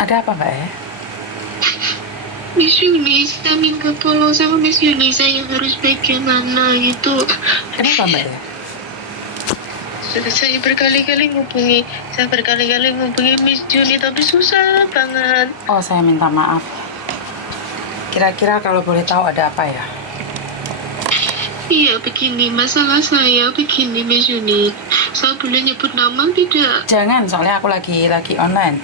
Ada apa Mbak ya? Miss Yuni, saya minta tolong sama Miss Yuni, saya harus bagaimana gitu. Kenapa Mbak ya? Saya berkali-kali ngubungi Miss Yuni tapi susah banget. Oh, saya minta maaf. Kira-kira kalau boleh tahu ada apa ya? Iya begini, masalah saya begini Miss Yuni. Saya boleh nyebut nama tidak? Jangan, soalnya aku lagi online.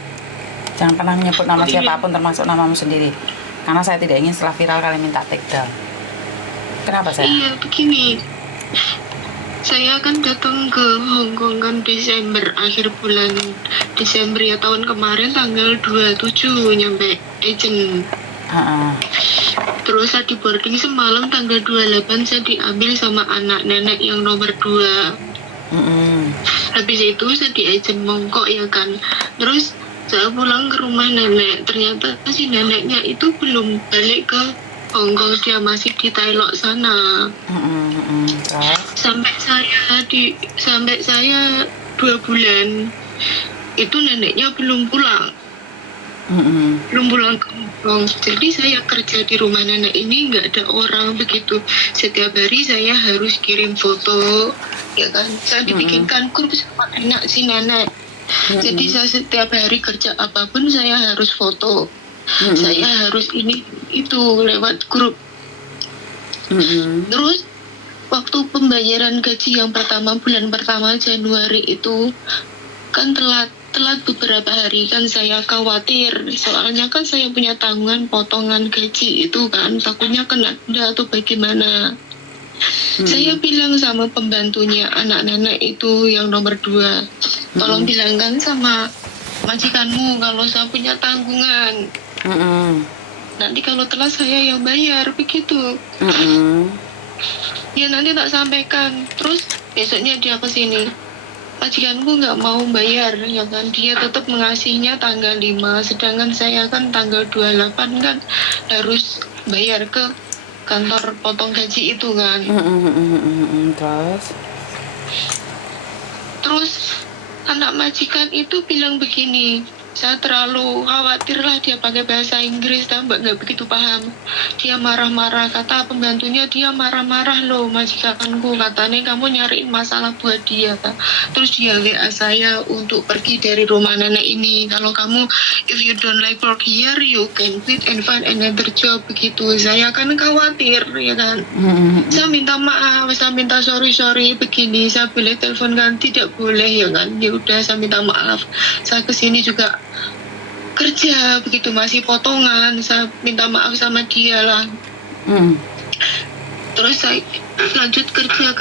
Jangan pernah menyebut nama siapapun termasuk namamu sendiri. Karena saya tidak ingin setelah viral kalian minta take down. Kenapa saya? Iya begini, saya akan datang ke Hong Kong kan Desember, akhir bulan Desember ya tahun kemarin tanggal 27 nyampe agent. Terus saya di boarding semalam tanggal 28 saya diambil sama anak nenek yang nomor 2. Habis itu saya di agent Mongkok ya kan. Terus saya pulang ke rumah nenek, ternyata si neneknya itu belum balik ke Hongkong, dia masih di Thailand sana. Sampai saya 2 bulan itu neneknya belum pulang. Belum pulang ke Hongkong. Jadi saya kerja di rumah nenek ini nggak ada orang begitu. Setiap hari saya harus kirim foto, ya kan. Saya dibikinkan grup sama anak si nenek. Jadi saya setiap hari kerja apapun saya harus foto. Saya harus ini itu lewat grup. Terus waktu pembayaran gaji yang pertama bulan pertama Januari itu kan telat beberapa hari kan saya khawatir soalnya kan saya punya tanggungan potongan gaji itu kan takutnya kena denda atau bagaimana. Saya bilang sama pembantunya anak nenek itu yang nomor 2, tolong bilangkan sama majikanmu kalau saya punya tanggungan. Nanti kalau telat saya yang bayar begitu. Ya nanti tak sampaikan. Terus besoknya dia ke sini. Majikanku nggak mau bayar ya kan, dia tetap mengasihnya tanggal 5, sedangkan saya kan tanggal 28 kan harus bayar ke kantor potong gaji itu kan. Terus anak majikan itu bilang begini, saya terlalu khawatir lah dia pakai bahasa Inggris, tambah nggak begitu paham. Dia marah-marah, kata pembantunya dia marah-marah loh majikanku, katanya kamu nyariin masalah buat dia. Terus dia WA saya untuk pergi dari rumah nenek ini. Kalau kamu if you don't like work here, you can quit and find another job begitu. Saya kan khawatir ya kan. Saya minta maaf, saya minta sorry begini, saya boleh telepon kan, tidak boleh ya kan. Ya udah saya minta maaf. Saya kesini juga kerja begitu masih potongan, saya minta maaf sama dia lah. Terus saya lanjut kerja.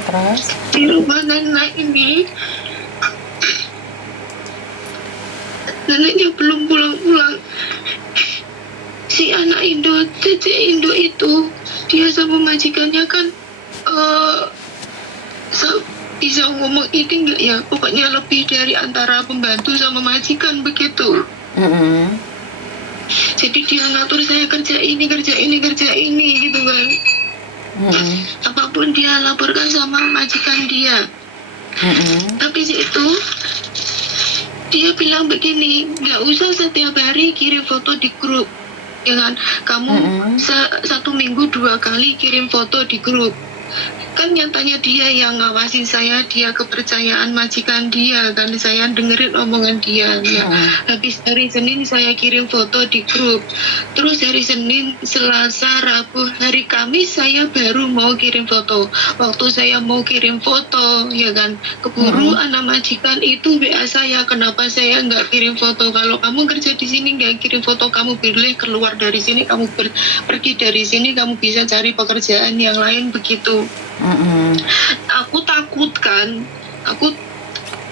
Terus di rumah nenek ini neneknya belum pulang. Si anak Indo, Cece Indo itu dia sama majikannya kan bisa ngomong ini enggak ya, pokoknya lebih dari antara pembantu sama majikan begitu. Jadi dia ngatur saya kerja ini gitu kan. Apapun dia laporkan sama majikan dia. Tapi itu dia bilang begini, nggak usah setiap hari kirim foto di grup, ya kan? Kamu 1 minggu 2 kali kirim foto di grup. Kan nyatanya dia yang ngawasin saya, dia kepercayaan majikan dia kan, saya dengerin omongan dia ya. Habis hari Senin saya kirim foto di grup, terus hari Senin, Selasa, Rabu, hari Kamis saya baru mau kirim foto. Waktu saya mau kirim foto ya kan, keburu anak majikan itu WA saya, kenapa saya nggak kirim foto, kalau kamu kerja di sini nggak kirim foto, kamu boleh keluar dari sini, kamu pergi dari sini, kamu bisa cari pekerjaan yang lain begitu. Aku takut kan, aku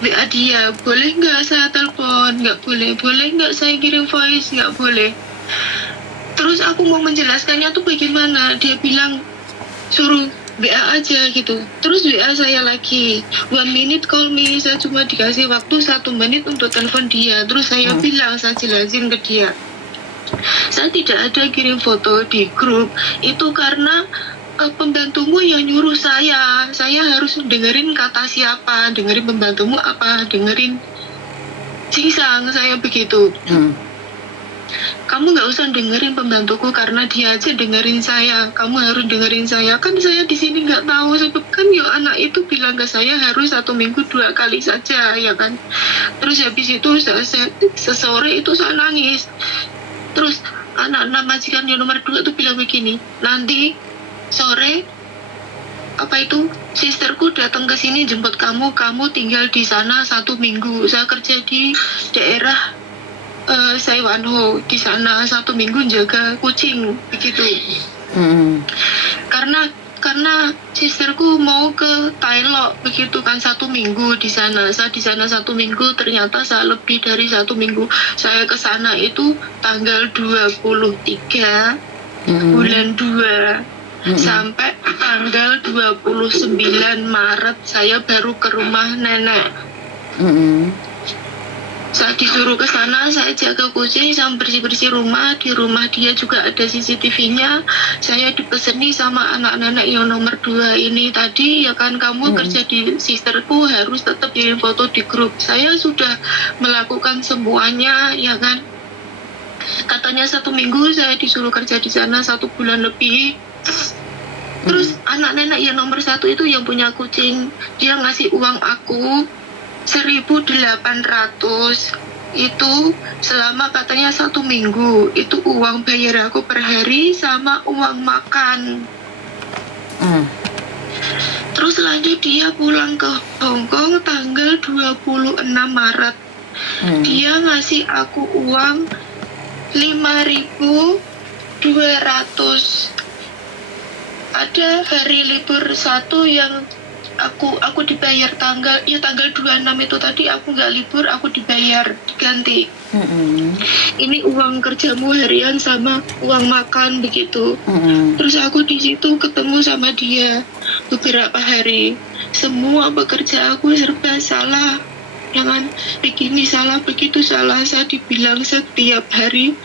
WA dia, boleh nggak saya telepon, nggak boleh nggak saya kirim voice, nggak boleh. Terus aku mau menjelaskannya tuh bagaimana, dia bilang suruh WA aja gitu. Terus WA saya lagi, 1 minute call me, saya cuma dikasih waktu 1 menit untuk telepon dia. Terus saya bilang, saya jelasin ke dia, saya tidak ada kirim foto di grup itu karena pembantumu yang nyuruh saya harus dengerin kata siapa, dengerin pembantumu apa, dengerin cingsang, saya begitu. Kamu nggak usah dengerin pembantuku karena dia aja dengerin saya. Kamu harus dengerin saya. Kan saya di sini nggak tahu sebab kan ya anak itu bilang ke saya harus 1 minggu 2 kali saja, ya kan. Terus habis itu sesore itu saya nangis. Terus anak majikan yang nomor 2 itu bilang begini, nanti sore sisterku datang ke sini jemput kamu tinggal di sana 1 minggu. Saya kerja di daerah Saiwanho, di sana 1 minggu jaga kucing begitu. Karena sisterku mau ke Thailand begitu kan 1 minggu di sana. Saya di sana 1 minggu, ternyata saya lebih dari 1 minggu. Saya ke sana itu tanggal 23 bulan 2 sampai tanggal 29 Maret saya baru ke rumah nenek. Saya disuruh ke sana, saya jaga kucing, saya bersih-bersih rumah. Di rumah dia juga ada CCTV-nya. Saya dipeseni sama anak nenek yang nomor 2 ini tadi, ya kan, kamu kerja di sisterku harus tetap kirim foto di grup. Saya sudah melakukan semuanya, ya kan. Katanya 1 minggu saya disuruh kerja di sana 1 bulan lebih. Terus anak nenek yang nomor 1 itu yang punya kucing, dia ngasih uang aku 1.800 itu selama katanya 1 minggu. Itu uang bayar aku per hari sama uang makan. Terus lanjut dia pulang ke Hongkong tanggal 26 Maret. Dia ngasih aku uang 5.200. Ada hari libur 1 yang aku dibayar tanggal 26 itu tadi aku nggak libur, aku dibayar ganti. Ini uang kerjamu harian sama uang makan begitu. Terus aku di situ ketemu sama dia beberapa hari. Semua bekerja aku serba salah, jangan begini salah begitu salah. Saya dibilang setiap hari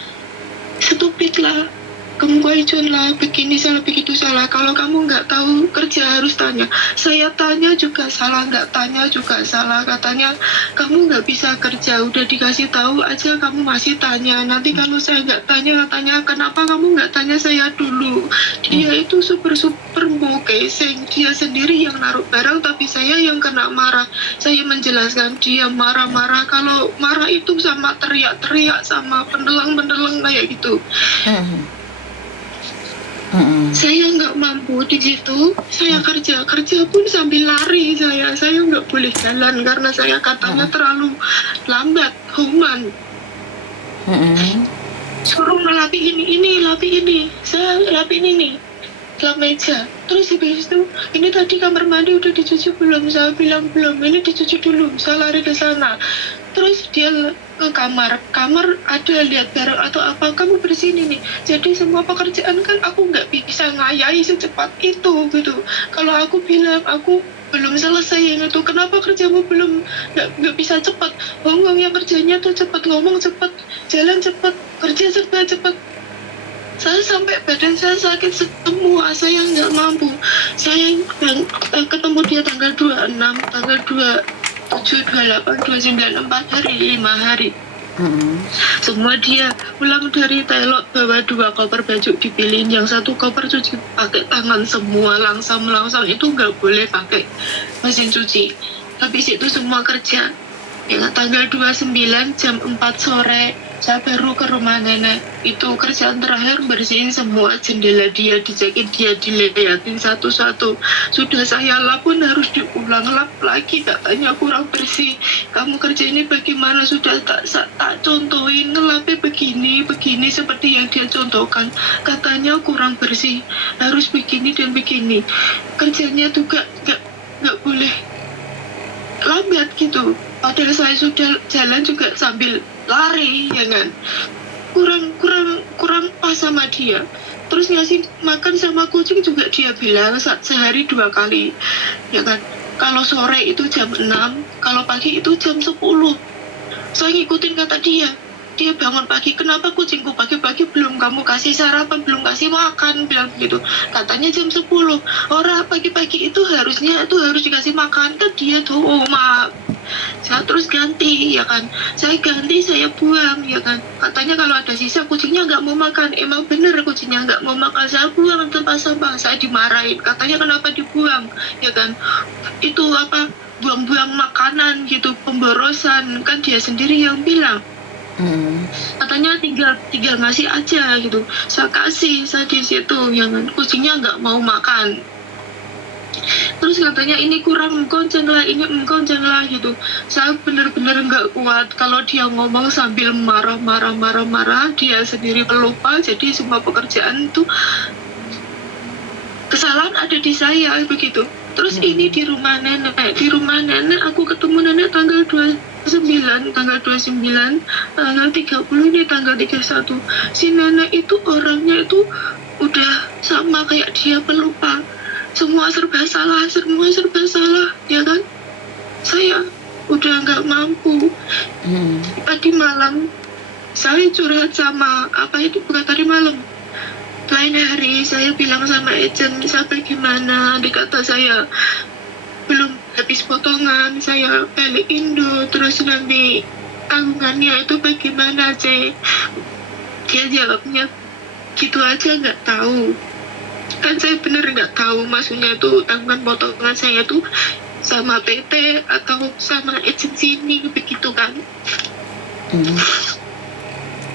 stupid lah, kamu kuaicun lah, begini salah begitu salah. Kalau kamu nggak tahu kerja harus tanya. Saya tanya juga salah, nggak tanya juga salah. Katanya kamu nggak bisa kerja, udah dikasih tahu aja kamu masih tanya. Nanti kalau saya nggak tanya, katanya kenapa kamu nggak tanya saya dulu. Dia itu super mau geseng. Dia sendiri yang naruh barang tapi saya yang kena marah. Saya menjelaskan, dia marah-marah. Kalau marah itu sama teriak-teriak, sama pendelang kayak gitu. Saya nggak mampu di situ. Saya kerja pun sambil lari. Saya nggak boleh jalan karena saya katanya terlalu lambat, human. Suruh melapi ini, saya lapin ini, lap meja. Terus habis itu, ini tadi kamar mandi udah dicuci belum? Saya bilang belum, ini dicuci dulu. Saya lari ke sana. Terus dia ke kamar ada lihat barang atau apa, kamu bersihin ini. Jadi semua pekerjaan kan aku nggak bisa ngayai secepat itu gitu. Kalau aku bilang aku belum selesai yang itu, kenapa kerjamu belum nggak bisa cepat? Ngomong yang kerjanya tuh cepat, ngomong cepat, jalan cepat, kerja cepat. Saya sampai badan saya sakit semua, saya nggak mampu. Saya ketemu dia tanggal 26, tanggal 27, 28, 29, 4 hari, 5 hari. Semua dia pulang dari Thailand bawa 2 koper baju dipilihin, yang 1 koper cuci pakai tangan semua, langsam itu nggak boleh pakai mesin cuci. Habis itu semua kerja. Yang tanggal 29 jam 4 sore saya baru ke rumah nenek. Itu kerjaan terakhir bersihin semua jendela dia, dijakin dia, dilihatin satu-satu. Sudah saya lap pun harus diulang lap lagi, katanya kurang bersih. Kamu kerja ini bagaimana? Sudah tak contohin, ngelapnya begini seperti yang dia contohkan. Katanya kurang bersih, harus begini dan begini. Kerjanya juga nggak boleh lambat gitu. Padahal saya sudah jalan juga sambil lari, ya kan. Kurang pas sama dia. Terus ngasih makan sama kucing juga dia bilang sehari 2 kali, ya kan. Kalau sore itu jam 6, kalau pagi itu jam 10. Saya ngikutin kata dia. Dia bangun pagi, kenapa kucingku pagi-pagi belum kamu kasih sarapan, belum kasih makan, bilang gitu. Katanya jam 10. Orang pagi-pagi itu harus dikasih makan. Kan dia tuh, oh maaf. Saya terus ganti, ya kan. Saya ganti, saya buang, ya kan. Katanya kalau ada sisa kucingnya nggak mau makan. Emang bener kucingnya nggak mau makan. Saya buang ke tempat sampah. Saya dimarahin. Katanya kenapa dibuang, ya kan. Itu apa, buang-buang makanan gitu, pemborosan. Kan dia sendiri yang bilang. Katanya tinggal ngasih aja gitu. Saya kasih, saya di situ, ya kan. Kucingnya nggak mau makan. Terus katanya ini kurang, gonceng lah, ini gonceng lah gitu. Saya bener-bener nggak kuat kalau dia ngomong sambil marah, dia sendiri pelupa. Jadi semua pekerjaan itu kesalahan ada di saya begitu. Terus ini di rumah nenek aku ketemu nenek tanggal 29, tanggal 30 ini tanggal 31. Si nenek itu orangnya itu udah sama kayak dia pelupa. Semua serba salah, ya kan? Saya udah nggak mampu. Tadi malam saya curhat sama bukan tadi malam. Lain hari saya bilang sama agent, saya bagaimana? Dikata saya belum habis potongan, saya balik Indo, terus nanti tanggungannya itu bagaimana, C? Dia jawabnya gitu aja, nggak tahu. Kan saya bener nggak tahu maksudnya itu tanggungan potongan saya tuh sama PT atau sama agensi ini begitu kan.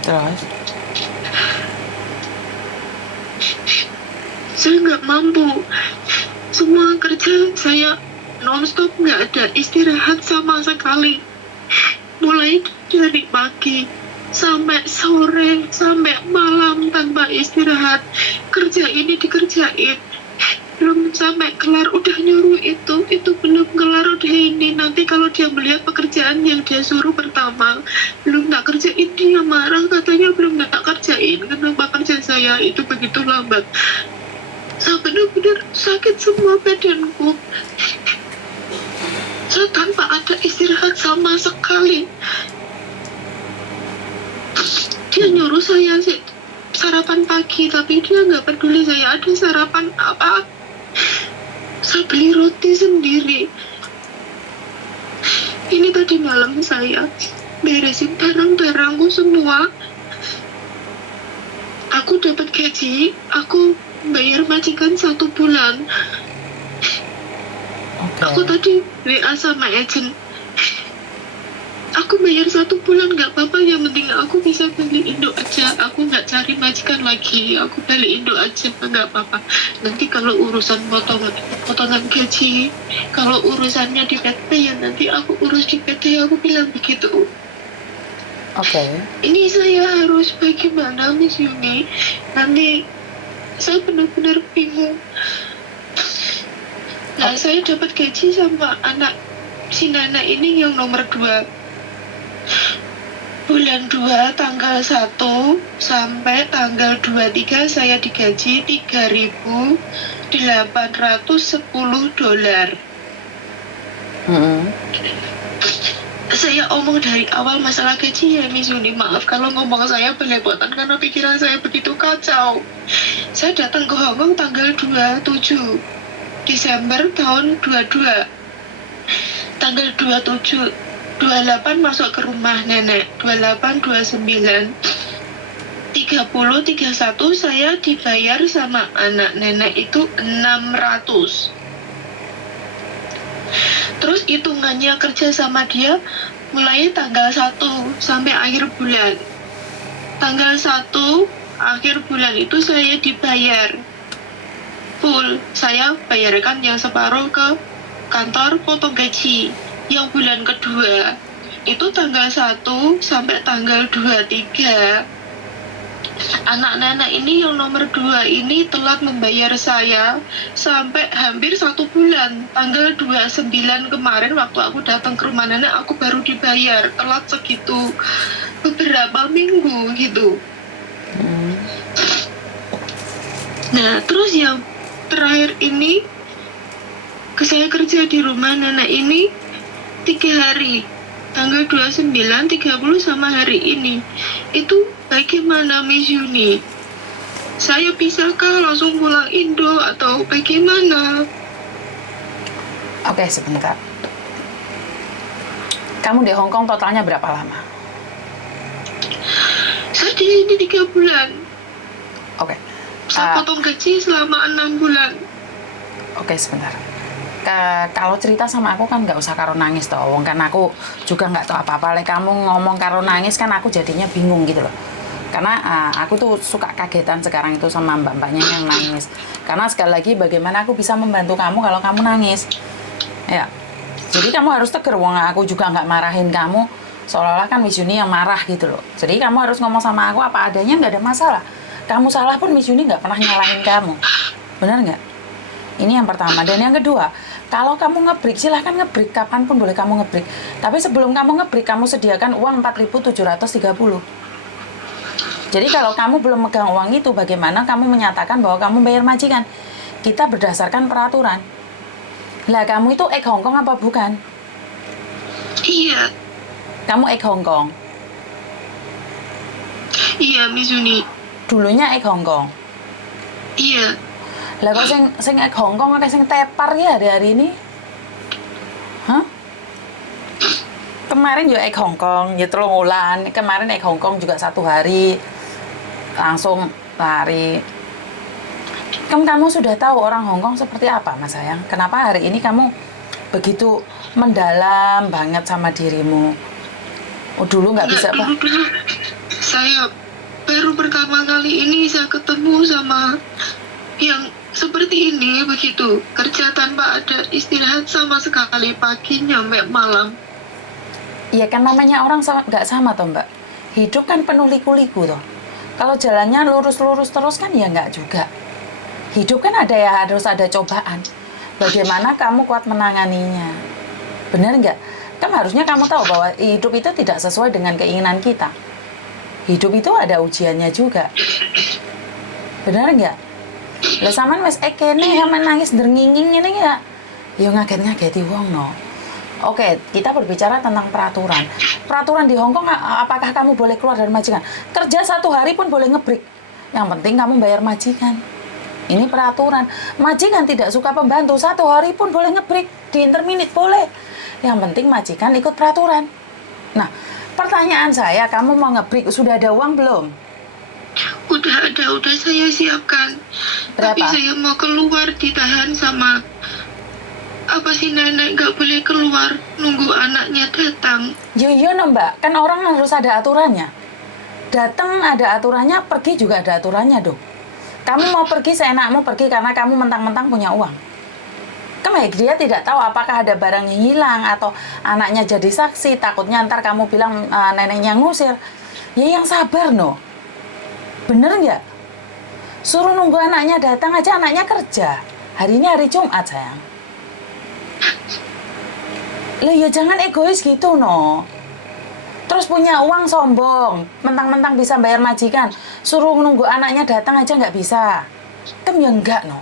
Terus? Saya nggak mampu. Semua kerja saya nonstop, nggak ada istirahat sama sekali. Mulai dari pagi sampai sore, sampai malam tanpa istirahat. Kerja ini dikerjain. Belum sampai kelar udah nyuruh itu belum kelar udah ini. Nanti kalau dia melihat pekerjaan yang dia suruh pertama belum tak kerjain, dia marah, katanya belum tak kerjain, kenapa kerja saya itu begitu lambat. Saya benar-benar sakit semua badanku. Saya tanpa ada istirahat sama sekali. Dia nyuruh saya sarapan pagi, tapi dia nggak peduli saya ada sarapan apa. Saya beli roti sendiri. Ini tadi malam saya beresin barang-barangku semua. Aku dapat gaji, aku bayar majikan 1 bulan. Aku tadi WA sama agent, aku bayar 1 bulan nggak apa-apa, yang penting aku bisa balik Indo aja. Aku nggak cari majikan lagi, aku balik Indo aja, nggak apa-apa. Nanti kalau urusan potongan gaji, kalau urusannya di PT ya nanti aku urus di PT, aku bilang begitu. Ini saya harus bagaimana, Miss Yuni? Nanti saya benar-benar bingung. Nah, saya dapat gaji sama anak si Nana ini yang nomor 2. Bulan 2 tanggal 1 sampai tanggal 23 saya digaji $3.810. Saya omong dari awal masalah gaji ya, Miss Yuni. Maaf kalau ngomong saya belepotan karena pikiran saya begitu kacau. Saya datang ke Hongkong tanggal 27 Desember tahun 22. Tanggal 27, 28 masuk ke rumah nenek, 28, 29, 30, 31 saya dibayar sama anak nenek itu 600. Terus hitungannya kerja sama dia mulai tanggal 1 sampai akhir bulan. Tanggal 1 akhir bulan itu saya dibayar full. Saya bayarkan yang separuh ke kantor potong gaji. Yang bulan kedua itu tanggal 1 sampai tanggal 23. Anak nenek ini yang nomor 2 ini telat membayar saya sampai hampir 1 bulan. Tanggal 29 kemarin waktu aku datang ke rumah nenek, aku baru dibayar. Telat segitu, beberapa minggu gitu. Nah, terus yang terakhir ini, saya kerja di rumah nenek ini 3 hari. tanggal 29, 30 sama hari ini. Itu bagaimana Miss Yuni? Saya bisakah langsung pulang Indo atau bagaimana? Oke, sebentar. Kamu di Hong Kong totalnya berapa lama? Saya di sini 3 bulan. Oke. Saya potong gaji selama 6 bulan. Oke, sebentar. Kalau cerita sama aku kan nggak usah karo nangis toh, wong kan aku juga nggak tahu apa-apa. Lek kamu ngomong karo nangis kan aku jadinya bingung gitu loh. Karena aku tuh suka kagetan sekarang itu sama mbak-mbaknya yang nangis. Karena sekali lagi bagaimana aku bisa membantu kamu kalau kamu nangis? Ya. Jadi kamu harus tegar, wong aku juga nggak marahin kamu. Seolah-olah kan Miss Yuni yang marah gitu loh. Jadi kamu harus ngomong sama aku apa adanya, nggak ada masalah. Kamu salah pun Miss Yuni nggak pernah nyalahin kamu. Benar nggak? Ini yang pertama. Dan yang kedua, kalau kamu ngebreak, silahkan ngebreak. Kapanpun boleh kamu ngebreak. Tapi sebelum kamu ngebreak, kamu sediakan uang 4.730. Jadi kalau kamu belum megang uang itu, bagaimana kamu menyatakan bahwa kamu bayar majikan? Kita berdasarkan peraturan. Lah kamu itu ek Hong Kong apa bukan? Iya. Kamu ek Hong Kong? Iya, Miss Yuni. Dulunya ek Hong Kong? Iya. Lah kok sing ek Hong Kong akeh sing tepar ya hari ini? Hah? Kemarin juga ek Hong Kong, ya 3 wulan. Kemarin ek Hong Kong juga 1 hari. Langsung lari. Kamu sudah tahu orang Hong Kong seperti apa, Mas sayang? Kenapa hari ini kamu begitu mendalam banget sama dirimu? Oh, dulu nggak bisa, Pak? Dulu saya baru pertama kali ini saya ketemu sama yang seperti ini, begitu. Kerja tanpa ada istirahat sama sekali, pagi nyampe malam. Iya kan namanya orang nggak sama toh Mbak. Hidup kan penuh liku-liku toh. Kalau jalannya lurus-lurus terus kan ya nggak juga. Hidup kan harus ada cobaan. Bagaimana kamu kuat menanganinya? Benar nggak? Kan harusnya kamu tahu bahwa hidup itu tidak sesuai dengan keinginan kita. Hidup itu ada ujiannya juga. Benar nggak? Lah sampean wis ekene sampean nangis ndrenginging ngene ya. Ya ngaget-ngageti wong no. Oke, kita berbicara tentang peraturan. Peraturan di Hong Kong, apakah kamu boleh keluar dari majikan? Kerja 1 hari pun boleh ngebreak. Yang penting kamu bayar majikan. Ini peraturan. Majikan tidak suka pembantu, 1 hari pun boleh ngebreak. Di interminute boleh. Yang penting majikan ikut peraturan. Nah, pertanyaan saya, kamu mau ngebreak, sudah ada uang belum? Udah saya siapkan. Berapa? Tapi saya mau keluar ditahan sama apa sih, nenek nggak boleh keluar, nunggu anaknya datang. Iya no Mbak, kan orang harus ada aturannya. Datang ada aturannya, pergi juga ada aturannya dong. Kamu mau pergi seenakmu pergi karena kamu mentang-mentang punya uang. Kan dia tidak tahu apakah ada barang yang hilang atau anaknya jadi saksi, takutnya ntar kamu bilang neneknya ngusir. Ya yang sabar no. Bener nggak? Suruh nunggu anaknya datang aja, anaknya kerja. Hari ini hari Jumat sayang. Lah ya jangan egois gitu no. Terus punya uang sombong, mentang-mentang bisa bayar majikan, suruh nunggu anaknya datang aja nggak bisa. Kan ya enggak no.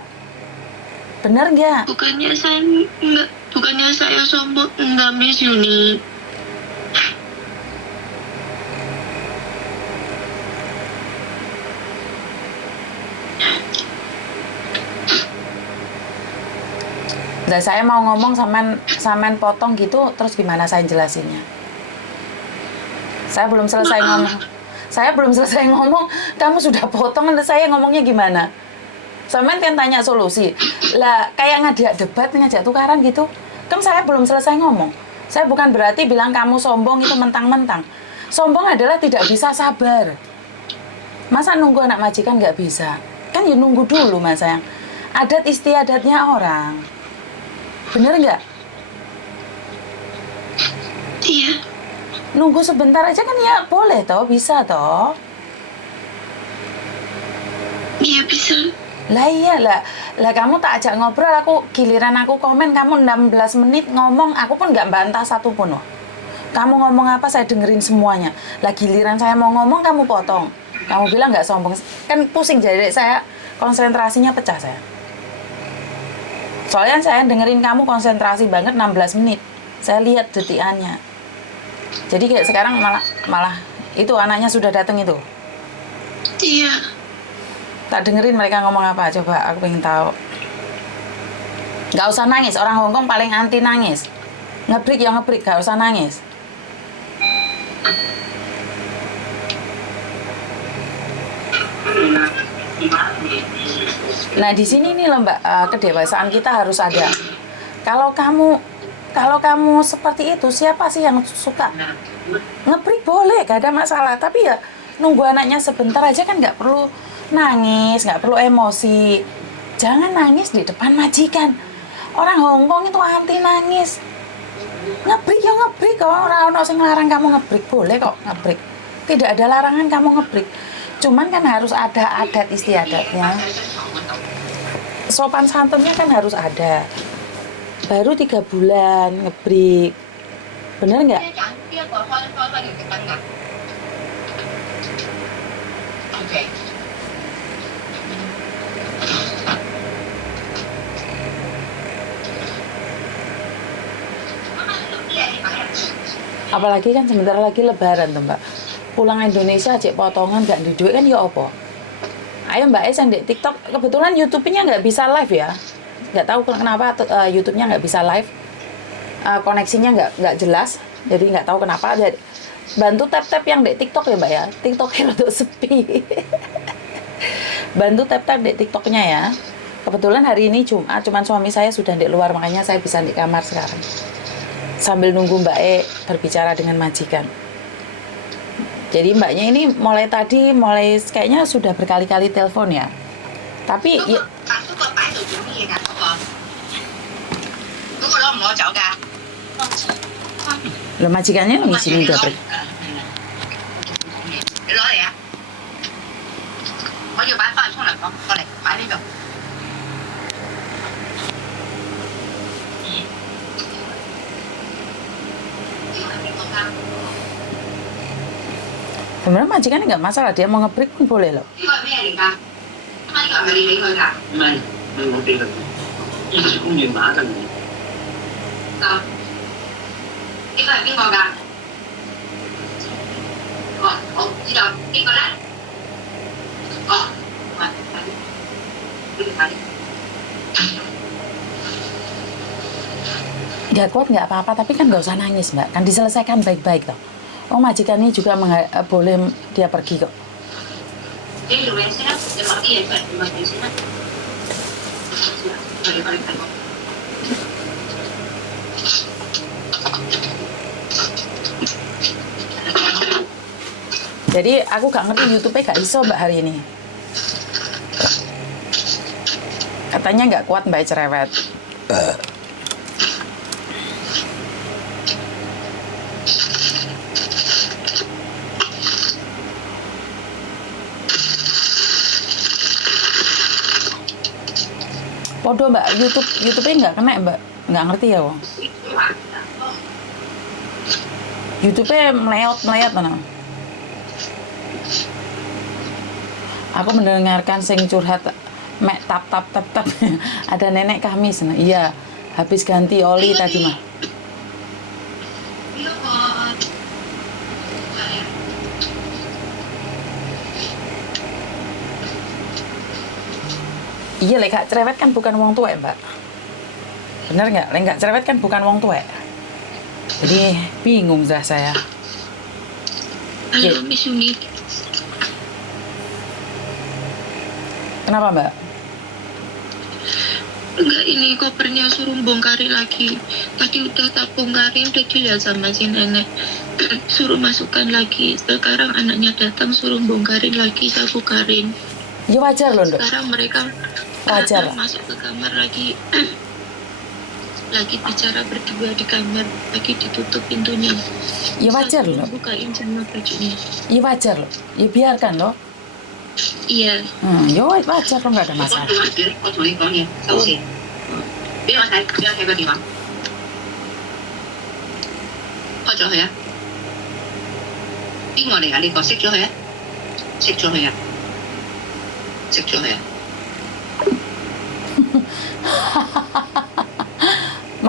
Bener nggak? Bukannya saya sombong, enggak Miss Yuni. Nah, saya mau ngomong samen potong gitu, terus gimana saya jelasinnya? Saya belum selesai ngomong, kamu sudah potong, saya ngomongnya gimana? Samen kan tanya solusi. Lah, kayak ngajak debat, ngajak tukaran gitu. Kan saya belum selesai ngomong. Saya bukan berarti bilang kamu sombong itu mentang-mentang. Sombong adalah tidak bisa sabar. Masa nunggu anak majikan nggak bisa? Kan ya nunggu dulu mas sayang. Adat istiadatnya orang. Bener nggak? Iya. Nunggu sebentar aja kan ya boleh toh, bisa toh. Iya bisa. Lah iya lah kamu tak ajak ngobrol, aku giliran aku komen kamu 16 menit ngomong, aku pun nggak bantah satu pun loh. Kamu ngomong apa saya dengerin semuanya. Lah giliran saya mau ngomong kamu potong. Kamu bilang nggak sombong, kan pusing jadi saya konsentrasinya pecah saya. Soalnya saya dengerin kamu konsentrasi banget 16 menit. Saya lihat detikannya. Jadi kayak sekarang malah malah itu anaknya sudah datang itu. Iya. Tak dengerin mereka ngomong apa, coba aku pengen tahu. Nggak usah nangis, orang Hongkong paling anti nangis. Ngebrik ya ngebrik, nggak usah nangis. Nah di sini nih loh Mbak, kedewasaan kita harus ada. Kalau kamu seperti itu, siapa sih yang suka ngebrik? Boleh, gak ada masalah. Tapi ya nunggu anaknya sebentar aja kan, nggak perlu nangis, nggak perlu emosi. Jangan nangis di depan majikan. Orang Hongkong itu anti nangis. Ngebrik ya ngebrik kok, orang ono sing larang kamu ngebrik, boleh kok ngebrik. Tidak ada larangan kamu ngebrik. Cuman kan harus ada adat istiadatnya. Sopan santunnya kan harus ada. Baru 3 bulan ngebrik. Bener nggak? Apalagi kan sebentar lagi lebaran tuh Mbak. Pulang Indonesia cek potongan gak di duit kan ya apa? Ayo Mbak Es yang di TikTok, kebetulan YouTube-nya nggak bisa live ya. Nggak tahu kenapa YouTube-nya nggak bisa live. Koneksinya nggak jelas, jadi nggak tahu kenapa. Jadi bantu tap-tap yang di TikTok ya Mbak ya. TikToknya untuk sepi. Bantu tap-tap di TikToknya ya. Kebetulan hari ini Jumat, cuman suami saya sudah di luar, makanya saya bisa di kamar sekarang. Sambil nunggu Mbak E berbicara dengan majikan. Jadi mbaknya ini mulai kayaknya sudah berkali-kali telepon ya. Tapi ya, lo majikannya lagi sini udah pergi. Sebenarnya majikannya nggak masalah, dia mau ngebreak pun boleh loh. Nggak kuat nggak apa-apa, tapi kan nggak usah nangis Mbak, kan diselesaikan baik-baik toh. Oh majikan ini juga boleh dia pergi kok. Jadi aku gak ngerti YouTube-nya gak iso Mbak hari ini. Katanya nggak kuat Mbak cerewet. Podo Mbak, YouTube-nya nggak kena Mbak, nggak ngerti ya Wong. YouTube-nya melayot mana? Aku mendengarkan sing curhat, mek tap. Ada nenek kami sana. Iya, habis ganti oli tadi mah. Iya, lek gak cerewet kan bukan wong tua Mbak. Bener nggak? Lek gak cerewet kan bukan wong tua. Jadi bingung dah saya. Halo Miss Uni. Kenapa Mbak? Enggak, ini kopernya suruh bongkarin lagi. Tadi udah tak bongkarin, udah dilihat sama si nenek. Suruh masukkan lagi. Sekarang anaknya datang suruh bongkarin lagi, saya bongkarin. Ya wajar loh Dok. Sekarang mereka Wajar. masuk ke kamar lagi. Lagi bicara berdua di kamar, lagi ditutup pintunya. Ya wajar loh. Bukain semua bajunya. Ya wajar loh. Ya biarkan loh. Iya. Ya wajar loh, nggak ada masalah.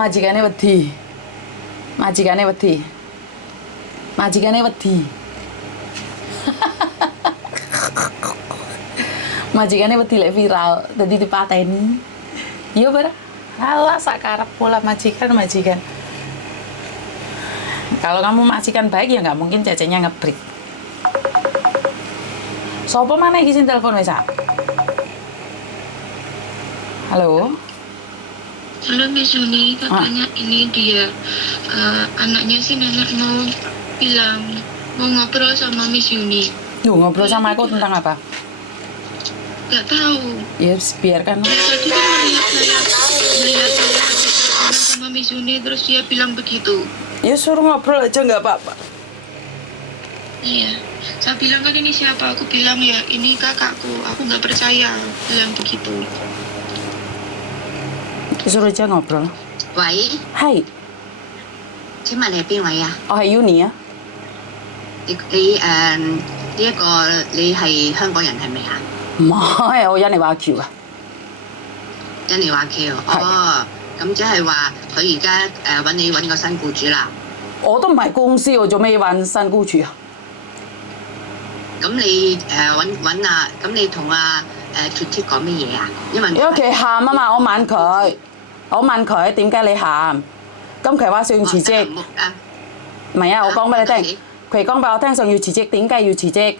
Majikannya wedi. Majikane wedi. Majikane wedi lek viral, dadi dipateni. Iya bar. Halah sakarep pula majikan. Kalau kamu majikan baik ya nggak mungkin cecenya ngebreak. Sopo mana iki sing telepon wis? Halo. Halo Miss Yuni, katanya ini dia anaknya si nenek mau bilang mau ngobrol sama Miss Yuni. Duh, ngobrol sama aku tentang apa? Gak tahu. Ya, biarkan. Tadi kan melihat saya teleponan sama Miss Yuni, terus dia bilang begitu. Ya suruh ngobrol aja nggak apa-apa. Iya, saya bilang kan ini siapa? Aku bilang ya ini kakakku. Aku nggak percaya bilang begitu. Suruh aja ngobrol. 喂，係，請問你係邊位啊？我係 Uni 啊。你係香港人係咪啊？唔係，我印尼華僑啊。印尼華僑哦，咁即係話佢而家揾你揾個新僱主啦。我都唔係公司，我做咩要揾新僱主啊？咁你揾啊？咁你同脱貼講乜嘢啊？因為因為佢喊啊嘛，我問佢點解你喊？咁佢話想辭職。唔係啊，我講俾你聽，佢講俾我聽想要辭職，點解要辭職？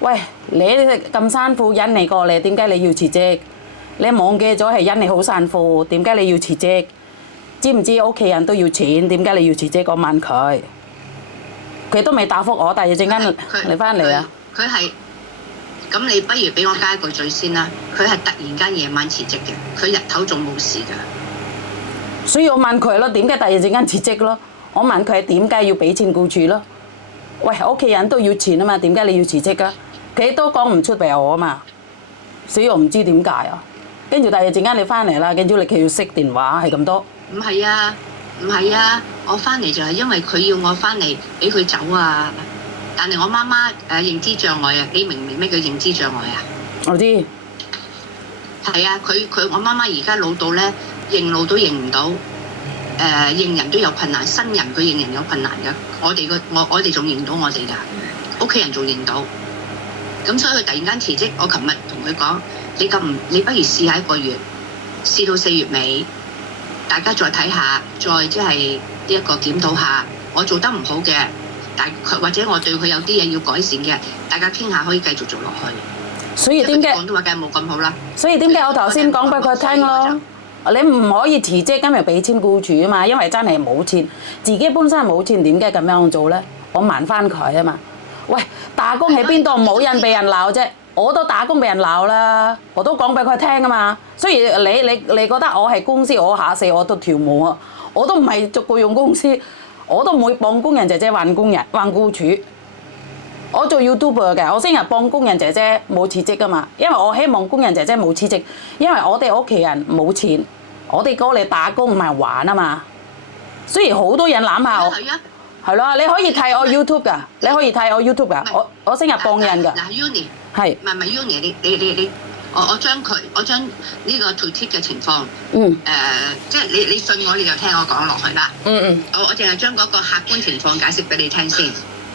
喂，你咁辛苦印尼過嚟，點解你要辭職？你忘記咗係印尼好辛苦，點解你要辭職？知唔知屋企人都要錢，點解你要辭職？我問佢，佢都未答覆我，但係陣間你翻嚟啊！佢係咁，你不如俾我加一個嘴先啦。佢係突然間夜晚辭職嘅，佢日頭仲冇事㗎。所以我問佢咯，點解突然之間辭職咯？我問佢點解要俾錢僱主咯？喂，屋企人都要錢啊嘛，點解你要辭職啊？佢都講唔出俾我啊嘛，所以我唔知點解啊。跟住第二陣間你翻嚟啦，跟住你佢要熄電話係咁多。唔係啊，我翻嚟就係因為佢要我翻嚟俾佢走啊。但係我媽媽認知障礙啊，你明唔明咩叫認知障礙啊？我知。係啊，我媽媽而家老到咧，認路都認唔到，認人都有困難，新人佢認人有困難㗎。我哋仲認到我哋㗎，屋企人仲認到。咁所以佢突然間辭職，我琴日同佢講，你不如試下1個月，試到4月尾，大家再睇下，再即係呢一個檢討下，我做得唔好嘅。或者我對佢有啲嘢要改善嘅，大家傾下可以繼續做落去。所以點解廣東話梗係冇咁好啦？所以點解我頭先講俾佢聽咯？你唔可以辭職，今日俾錢僱主啊嘛，因為真係冇錢，自己本身冇錢，點解咁樣做咧？我問翻佢啊嘛。喂，打工喺邊度冇人俾人鬧啫？我都打工俾人鬧啦，我都講俾佢聽啊嘛。所以你覺得我係公司，我下世我都跳舞啊，我都唔係做僱用公司。我都唔會幫工人姐姐揾僱主。我做 YouTuber 嘅，我成日幫工人姐姐冇辭職㗎嘛，因為我希望工人姐姐冇辭職，因為我哋屋企人冇錢，我哋過嚟打工唔係玩啊嘛。雖然好多人攬下我，係咯，你可以睇我 YouTube 㗎，你可以睇我 YouTube 㗎，我成日幫人㗎。嗱 Uni 係唔係 Uni？你我將呢個退貼嘅情況，即係你信我，你就聽我講落去啦。我淨係將嗰個客觀情況解釋俾你聽先。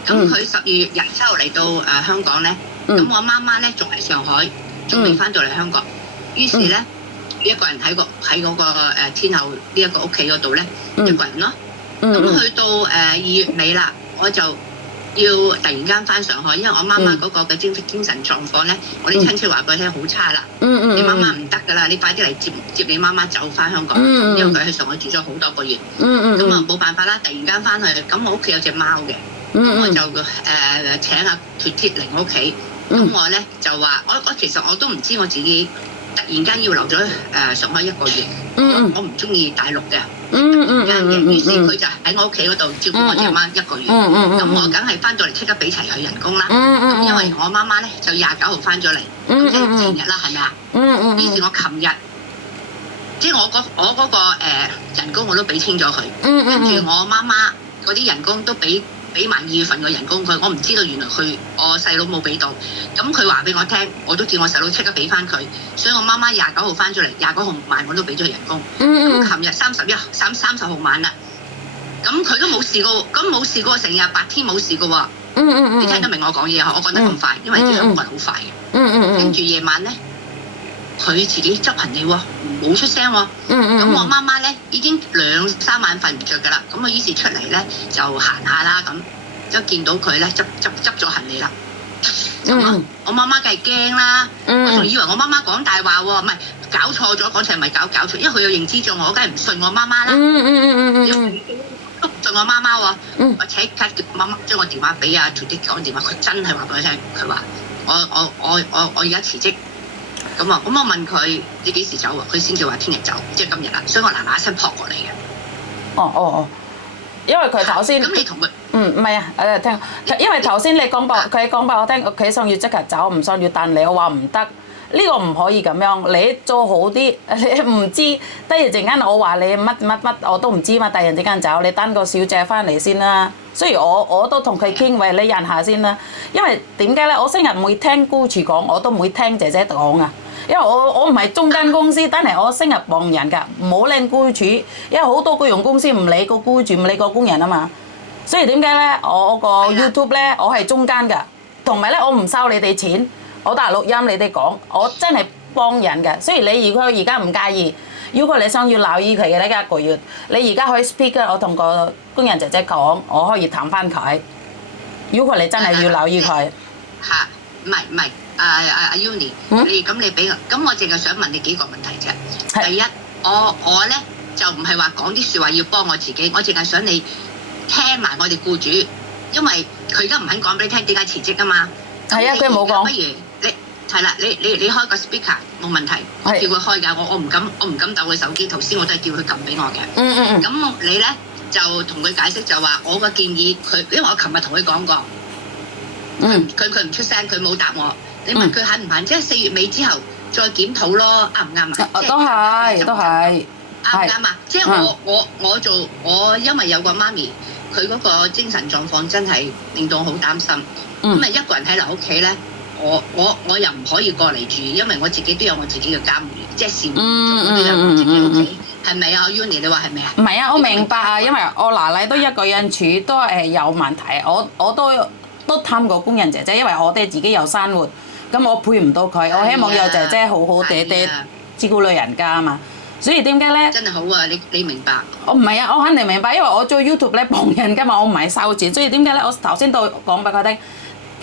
咁佢12月7號嚟到香港咧，咁我媽媽咧仲喺上海，仲未翻到嚟香港。於是咧，一個人喺嗰個天后呢一個屋企嗰度咧，一個人咯。咁去到2月尾啦，我就要突然間翻上海，因為我媽媽嗰個嘅精神狀況咧，我啲親戚話俾佢聽好差啦。你媽媽唔得㗎啦，你快啲嚟接你媽媽走翻香港，因為佢喺上海住咗好多個月。咁啊冇辦法啦，突然間翻去，咁我屋企有隻貓嘅，咁我就請阿脱貼嚟我屋企。咁我咧就話，我其實我都唔知我自己突然間要留咗上海1個月。我唔中意大陸嘅。於是佢就喺我屋企嗰度照顧我隻貓1個月，咁我梗係翻到嚟即刻俾齊佢人工啦。咁因為我媽媽咧就29號翻咗嚟，咁即係前日啦，係咪啊？於是我琴日即係我嗰個人工我都俾清咗佢，跟住我媽媽嗰啲人工都俾埋2月份嘅人工佢，我唔知道原來我細佬冇俾到，咁佢話俾我聽，我都叫我細佬即刻俾翻佢，所以我媽媽29號翻咗嚟，29號晚我都俾咗佢人工。咁琴日30號晚啦，咁佢都冇試過，咁冇試過成日白天冇試過喎。你聽得明我講嘢？我講得咁快，因為啲香港人好快嘅。跟住夜晚咧，佢自己執行李喎，冇出聲喎。咁我媽媽咧已經2、3晚瞓唔着㗎啦。咁我於是出嚟咧就行下啦，咁一見到佢咧執咗行李啦。我媽媽梗係驚啦，我仲以為我媽媽講大話喎，唔係搞錯咗，講成唔係搞錯，因為佢有認知障礙，我梗係唔信我媽媽啦。信我媽媽喎，我即刻叫媽媽將我電話俾阿條啲講電話，佢真係話俾我聽，佢話我而家辭職，咁我問佢你幾時走啊？佢先至話聽日走，即係今日啦，所以我嗱嗱聲撲過嚟嘅。哦，因為佢頭先咁你同佢唔係啊，聽，因為頭先你講過，佢講俾我聽，佢想要即刻走，唔想要等你，我話唔得。呢個唔可以咁樣，你做好啲，你唔知，突然之間我話你乜我都唔知嘛，突然之間走，你等個小姐翻嚟先啦。雖然我都同佢傾，喂，你忍下先啦。因為點解咧？我成日唔會聽僱主講，我都唔會聽姐姐講啊。因為我唔係中間公司，但係我成日幫人㗎，唔好理僱主，因為好多僱傭公司唔理個僱主，唔理個工人啊嘛。所以點解咧？我個 YouTube 咧，我係中間㗎，同埋咧，我唔收你哋錢。我大錄音，你哋講，我真係幫人嘅。雖然你如果而家唔介意，如果你想要留意佢嘅呢一個月，你而家可以 speak 我同個工人姐姐講，我可以談翻佢。如果你真係要留意佢，嚇，唔係，阿 Uni，你俾我，咁我淨係想問你幾個問題啫。第一，我咧就唔係話講啲説話要幫我自己，我淨係想你聽埋我哋僱主，因為佢而家唔肯講俾你聽點解辭職啊嘛。係啊，佢冇講。不如係啦，你開個 speaker 冇問題，我叫佢開㗎，我唔敢鬥佢手機，頭先我都係叫佢撳俾我嘅。咁你咧就同佢解釋就話我個建議佢，因為我琴日同佢講過，佢唔出聲，佢冇答我。你問佢肯唔肯，即係4月尾之後再檢討咯，啱唔啱啊？都係。啱唔啱啊？即係我因為有個媽咪，佢嗰個精神狀況真係令到我好擔心。咁一個人喺留屋企咧。我又唔可以過嚟住，因為我自己都有我自己嘅監護，即係事務我都有我自己屋企，係咪啊 Uni？ 你話係咪啊？唔係啊，我明白啊，因為我奶奶都一個人住，都係有問題。我都探過工人姐姐，因為我哋自己有生活，咁我配唔到佢，我希望有姐姐好好地照顧老人家啊嘛。所以點解咧？真係好啊！你明白？我唔係啊，我肯定明白，因為我做 YouTube 咧幫人㗎嘛，我唔係收錢。所以點解咧？我頭先都講俾佢聽。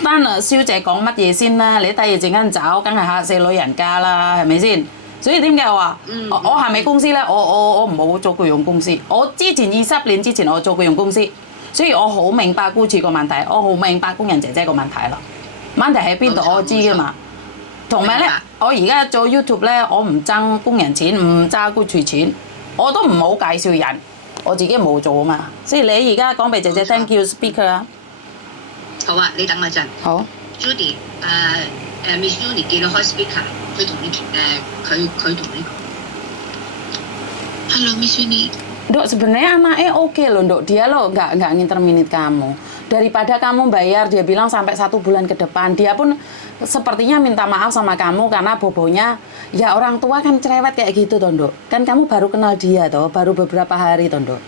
單啊，小姐講乜嘢先啦？你突然之間走，梗係嚇死老人家啦，係咪先？所以點解我話我係咪公司咧？我唔好做僱傭公司。我之前20年之前我做僱傭公司，所以我好明白僱主個問題，我好明白工人姐姐個問題咯。問題喺邊度我知㗎嘛。同埋咧，我而家做 YouTube 咧，我唔爭工人錢，唔爭僱主錢，我都唔好介紹人，我自己冇做啊嘛。所以你而家講俾姐姐聽叫 speaker 啊。好啊，你等我陣。好。Judy，Miss Judy 叫你開 speaker，佢同你佢同你講。Halo Miss Judy。Dok, sebenarnya anaknya oke loh, Dok. Dia loh nggak nginterminate kamu. Daripada kamu bayar, dia bilang sampai 1 bulan ke depan. Dia pun sepertinya minta maaf sama kamu karena bobonya, ya orang tua kan cerewet kayak gitu, toh, Dok. Kan kamu baru kenal dia, toh, baru beberapa hari, toh, Dok.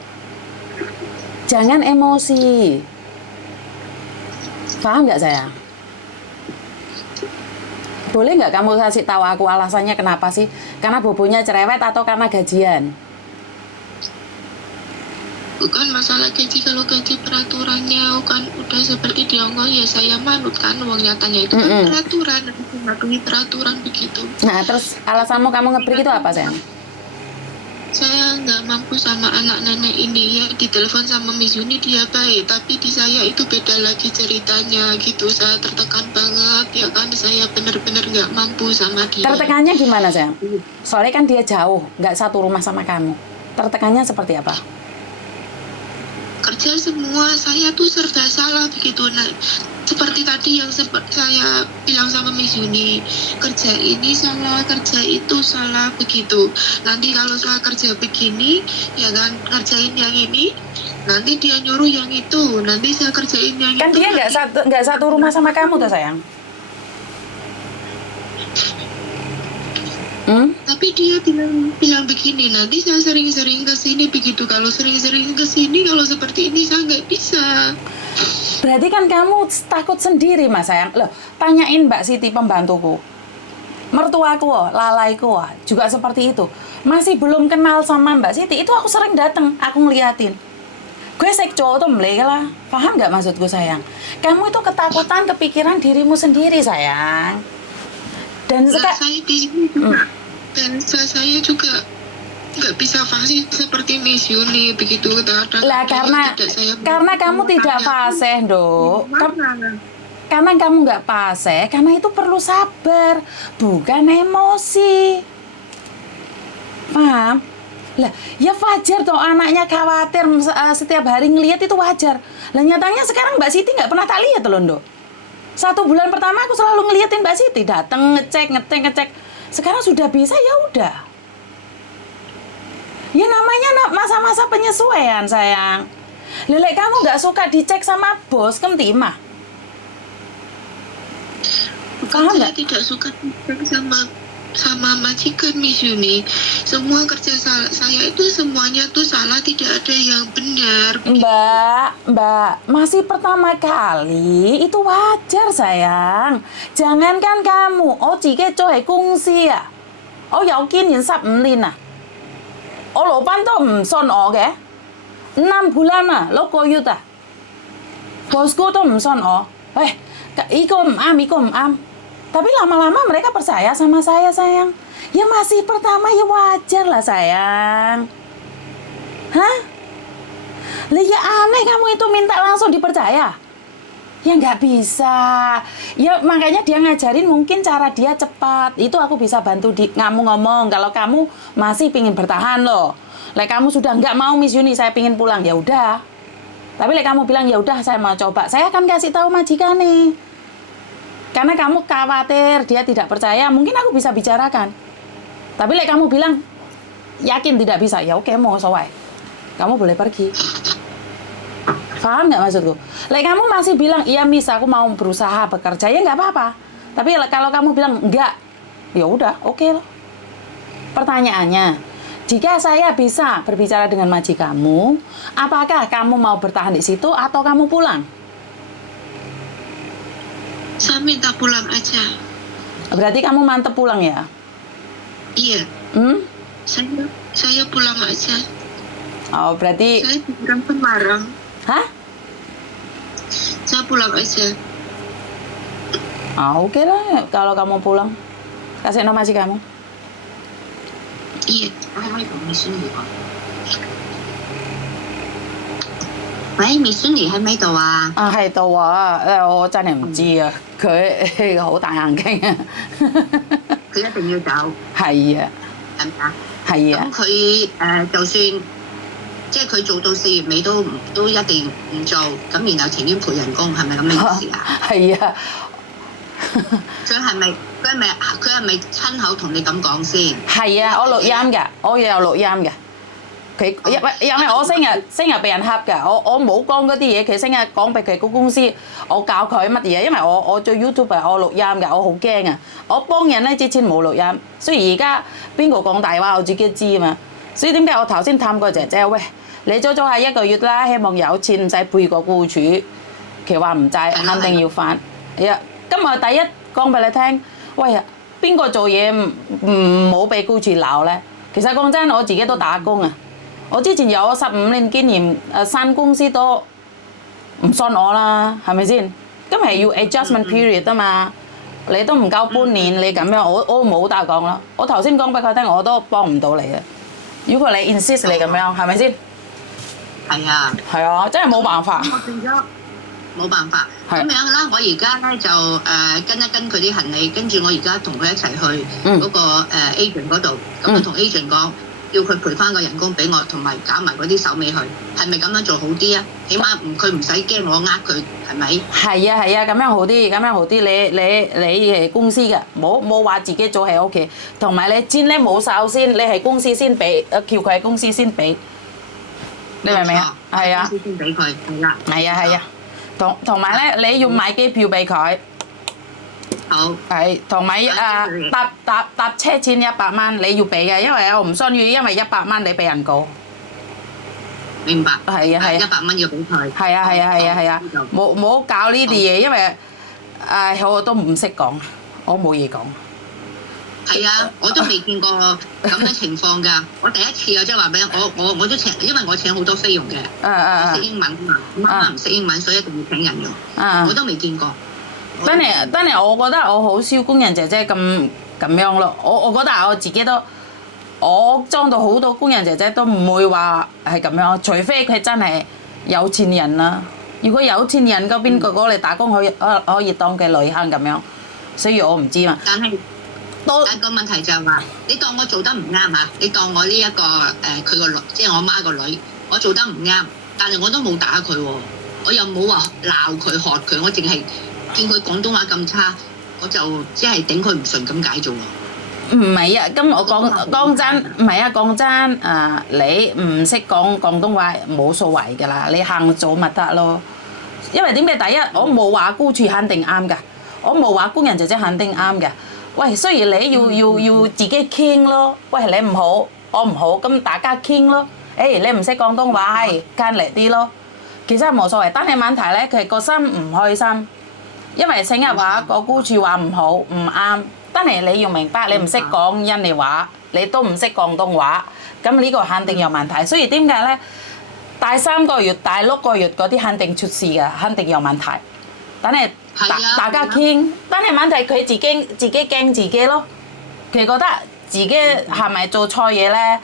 Jangan emosi. Paham nggak sayang? Boleh nggak kamu kasih tahu aku alasannya kenapa sih? Karena bobonya cerewet atau karena gajian? Bukan masalah gaji, kalau gaji peraturannya kan udah seperti di Hongkong ya saya manut kan, uang nyatanya itu kan peraturan, mematuhi peraturan begitu. Nah terus alasanmu kamu nge-break itu apa sayang? Saya nggak mampu sama anak nenek ini ya, ditelepon sama Miss Yuni dia baik, tapi di saya itu beda lagi ceritanya gitu. Saya tertekan banget ya kan, saya benar-benar nggak mampu sama dia. Tertekannya gimana sayang? Soalnya kan dia jauh, nggak satu rumah sama kamu. Tertekannya seperti apa? Kerja semua saya tuh serba salah begitu. Nah, seperti tadi yang saya bilang sama Miss Yuni, kerja ini salah, kerja itu salah begitu. Nanti kalau saya kerja begini, ya kan kerjain yang ini, nanti dia nyuruh yang itu, nanti saya kerjain yang kan itu. Kan dia nggak satu rumah sama kamu tuh sayang. Tapi dia bilang begini, nanti saya sering-sering ke sini begitu. Kalau sering-sering ke sini, kalau seperti ini saya nggak bisa. Berarti kan kamu takut sendiri, Mas sayang. Loh, tanyain Mbak Siti pembantuku. Mertuaku, lalaiku juga seperti itu. Masih belum kenal sama Mbak Siti, itu aku sering datang, aku ngeliatin. Gue sekco tuh mulai lah. Paham nggak maksudku sayang? Kamu itu ketakutan, kepikiran dirimu sendiri sayang. Dan saya di sini juga. Dan saya juga nggak bisa fasih seperti Miss Yuni begitu kadang-kadang. Lah karena kamu tidak fasih, Dok. Karena kamu nggak fasih, karena itu perlu sabar, bukan emosi. Paham? Lah, ya wajar dong anaknya khawatir setiap hari ngelihat itu wajar. Lah nyatanya sekarang Mbak Siti nggak pernah tak lihat loh, Dok. 1 bulan pertama aku selalu ngeliatin Mbak Siti, datang ngecek. Sekarang sudah bisa, ya udah. Ya namanya masa-masa penyesuaian sayang. Lelek kamu nggak suka dicek sama bos, kemtima. Bukan saya tidak suka dicek sama majikan Miss Yuni. Semua kerja saya itu semuanya tuh salah, tidak ada yang benar. Mbak, masih pertama kali itu wajar sayang. Jangankan kamu, jika coy kungsi ya.有經驗15年啊，我老闆都唔信我嘅，6 bulan 啊，6 個月啊，bosku都唔信我。Iko唔啱。Tapi lama-lama mereka percaya sama saya sayang. Ya masih pertama ya wajar lah sayang. Hah? Lah ya aneh kamu itu minta langsung dipercaya. Ya nggak bisa. Ya makanya dia ngajarin mungkin cara dia cepat. Itu aku bisa bantu kamu ngomong. Kalau kamu masih pingin bertahan loh. Kamu sudah nggak mau Miss Yuni, saya pingin pulang, ya udah. Tapi kamu bilang ya udah saya mau coba. Saya akan kasih tahu majikan nih. Karena kamu khawatir dia tidak percaya, mungkin aku bisa bicarakan. Tapi kamu bilang yakin tidak bisa, ya oke mau soai. Kamu boleh pergi. Paham nggak maksudku? Kamu masih bilang iya Miss, aku mau berusaha bekerja, ya nggak apa-apa. Tapi kalau kamu bilang enggak, ya udah oke loh. Pertanyaannya, jika saya bisa berbicara dengan majikanmu, apakah kamu mau bertahan di situ atau kamu pulang? Saya minta pulang aja. Berarti kamu mantep pulang ya? Iya. Saya pulang aja. Oh, berarti... Saya pulang Semarang. Hah? Saya pulang aja. Oke lah, kalau kamu pulang. Kasih nama sih kamu. Iya.喂，Miss Sunny喺咪度啊？喺度啊！我真係唔知啊，佢好大眼鏡啊！佢一定要走。係啊，係咪啊？係啊。咁佢就算即係佢做到4月尾都一定唔做，咁然後情願賠人工，係咪咁嘅意思啊？係啊。佢係咪親口同你咁講先？係啊，我錄音㗎，我有錄音㗎。因為我成日被人恰㗎，我冇講嗰啲嘢，佢成日講俾佢個公司，我教佢乜嘢，因為我做 YouTube 我錄音㗎，我好驚啊！我幫人咧之前冇錄音，雖然而家邊個講大話我自己知啊嘛，所以點解我頭先探個姐姐，喂，你做下1個月啦，希望有錢唔使賠個僱主，佢話唔制，肯定要返。今日第一講俾你聽，喂，邊個做嘢唔好俾僱主鬧咧？其實講真，我自己都打工啊。我之前有15年經驗，新公司都唔信我啦，係咪先？咁係要 adjustment period 啊嘛，你都唔夠半年，你咁樣，我冇得講咯。我頭先講俾佢聽，我都幫唔到你嘅。如果你 insist 你咁樣，係咪先？係啊。係啊，真係冇辦法。我變咗冇辦法。咁樣啦，我而家咧就跟一跟佢啲行李，跟住我而家同佢一齊去嗰個agent 嗰度，咁我同 agent 講。要佢賠翻個人工俾我，同埋搞埋嗰啲手尾去，係咪咁樣做好啲啊？起碼佢唔使驚我佢，係咪？係啊，咁樣好啲，咁樣好啲。你係公司嘅，冇話自己做喺屋企，同埋你錢咧冇收先，你係公司先俾，叫佢喺公司先俾，你明唔明啊？係啊，公司先俾佢，係啦。係啊，同埋咧，你要買機票俾佢。好，係同埋搭車錢100蚊你要俾嘅，因為我唔信要因為100蚊你俾人告。明白。係啊100蚊要俾佢。係啊，冇搞呢啲嘢，因為我都唔識講，我冇嘢講。係啊，我都未見過咁嘅情況㗎。我第一次啊，即係話俾我都請，因為我請好多菲傭嘅，我識英文嘛，媽媽唔識英文，所以一定要請人用。我都未見過。真係，我覺得我好少工人姐姐咁樣咯。我覺得我自己都，我裝到好多工人姐姐都唔會話係咁樣，除非佢真係有錢人啦。如果有錢人嗰邊個嚟打工可以當嘅旅客咁樣，所以我唔知嘛。但個問題就係話，你當我做得唔啱啊！你當我呢一個佢個女，即係我媽個女，我做得唔啱，但係我都冇打佢喎，我又冇話鬧佢喝佢，我淨係見佢廣東話咁差，我就即係頂佢唔順咁解啫喎。唔係啊，咁我講真，唔係啊，講真你唔識講廣東話冇所謂㗎啦，你行做咪得咯。因為點解？第一，我冇話僱主肯定啱㗎，我冇話工人姐姐肯定啱㗎。喂，雖然你要自己傾咯，喂你唔好，我唔好，咁大家傾咯。你唔識廣東話，艱力啲咯。其實冇所謂，但係問題咧，佢個心唔開心，因為成日話個僱主話唔好唔啱，但係你要明白，你唔識講印尼話，你都唔識廣東話，咁呢個肯定有問題。所以點解咧？第3個月、第6個月嗰啲肯定出事㗎，肯定有問題。但係大家傾，但係問題佢自己驚自己咯。佢覺得自己係咪做錯嘢咧？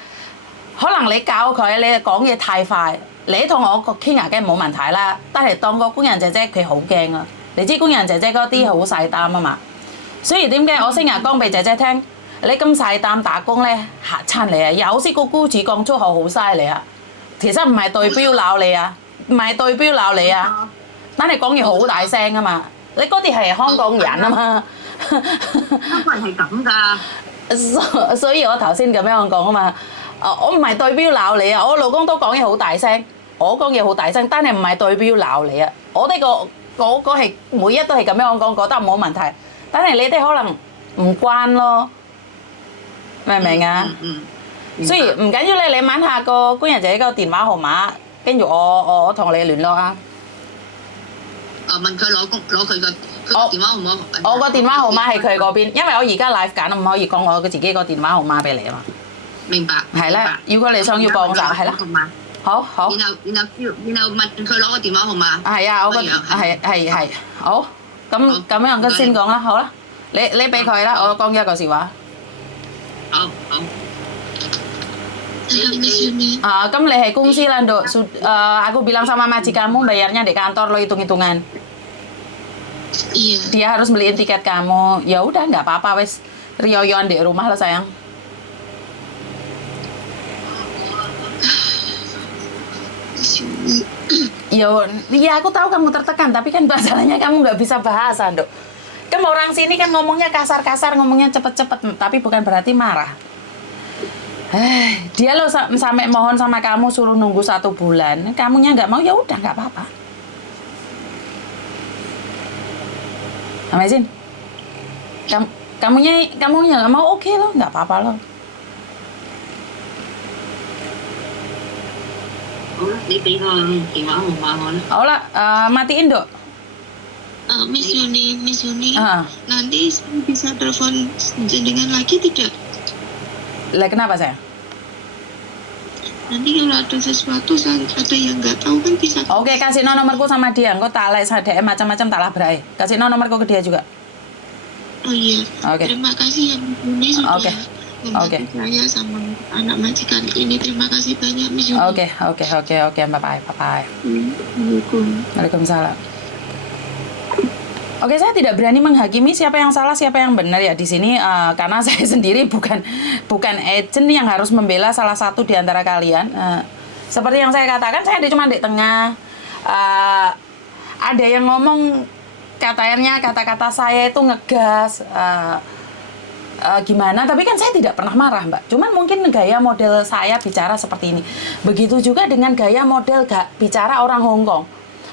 可能你教佢，你講嘢太快，你同我個傾下梗係冇問題啦。但係當個工人姐姐佢好驚啊！你知工人姐姐嗰啲好細膽啊嘛。所以點解我成日講俾姐姐聽，你咁細膽打工咧嚇親你啊！有時個僱主講粗口好犀利啊！其實唔係對標鬧你啊，唔係對標鬧你啊，但係講嘢好大聲啊嘛！你嗰啲係香港人啊嘛，香港人係咁㗎。所以我頭先咁樣講啊嘛，我唔係對標鬧你啊，我老公都講嘢好大聲，我講嘢好大聲，但係唔係對標鬧你啊，我哋個係每一都係咁樣講，覺得冇問題，但係你哋可能唔慣咯，明唔明啊？所以唔緊要咧，你問下個工人姐姐個電話號碼，跟住我同你聯絡啊。問佢攞佢個電話號碼。我個電話號碼係佢嗰邊，因為我而家 live 緊，唔可以講我自己個電話號碼俾你啊嘛。明白。係啦，如果你想要幫手，係啦。好。然後問佢攞個電話號碼。係啊，我個係好。咁樣佢先講啦，好啦，你俾佢啦，我講一個笑話。好。咁你係公司lah, Dok. Aku bilang sama majikanmu bayarnya di kantor lo hitung-hitungan. Iya. Dia harus beliin tiket kamu. Ya udah nggak apa-apa wes. Rioyoan di rumah lo sayang. Ya aku tahu kamu tertekan, tapi kan masalahnya kamu nggak bisa bahasa, Dok. Kan orang sini kan ngomongnya kasar-kasar, ngomongnya cepet-cepet, tapi bukan berarti marah. Dia lo sampai mohon sama kamu suruh nunggu 1 bulan, kamunya nggak mau, ya udah nggak apa-apa. Amazing. Kamunya nggak mau, oke lo, nggak apa-apa lo. Oh lah, matiin Dok. Miss Yuni, nanti bisa telepon jenengan lagi tidak? Lah kenapa saya? Nanti kalau ada sesuatu ada yang nggak tahu kan bisa. Oke, kasih nomorku sama dia. Engkau tak like DM macam-macam tak lah berai. Kasih nomorku ke dia juga. Oh iya. Oke. Terima kasih yang ini sudah Oke. saya sama anak majikan ini. Terima kasih banyak Miss Yuni. Oke. Bye-bye. Waalaikumsalam. Oke, saya tidak berani menghakimi siapa yang salah, siapa yang benar ya di sini karena saya sendiri bukan agent yang harus membela salah satu di antara kalian. Seperti yang saya katakan, saya cuma di tengah. Ada yang ngomong katanya kata-kata saya itu ngegas, gimana? Tapi kan saya tidak pernah marah, Mbak. Cuman mungkin gaya model saya bicara seperti ini. Begitu juga dengan gaya model bicara orang Hong Kong.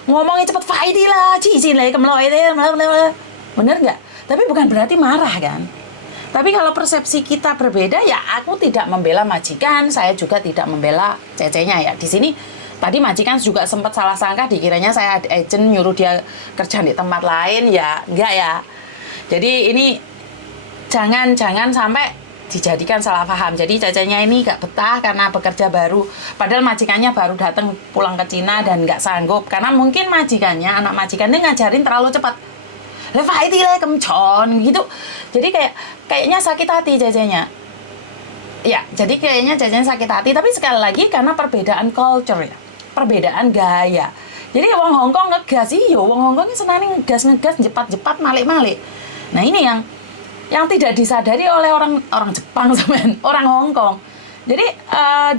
Ngomongnya cepet Faidi lah, cici lah, kemloy deh, bener nggak? Tapi bukan berarti marah kan. Tapi kalau persepsi kita berbeda, ya aku tidak membela majikan, saya juga tidak membela cecenya ya. Di sini tadi majikan juga sempat salah sangka, dikiranya saya agent nyuruh dia kerja di tempat lain, ya enggak ya. Jadi ini jangan sampai dijadikan salah paham. Jadi cecenya ini gak betah karena bekerja baru, padahal majikannya baru datang pulang ke Cina dan gak sanggup karena mungkin majikannya, anak majikannya ngajarin terlalu cepat. Levaiti lah kemcon gitu. Jadi kayaknya sakit hati cecenya. Ya, jadi kayaknya cecenya sakit hati, tapi sekali lagi karena perbedaan culture ya. Perbedaan gaya. Jadi wong Hongkong ngegas, iya wong Hongkong ini senang ngegas cepat malik. Nah, ini yang tidak disadari oleh orang Jepang sama orang Hongkong. Jadi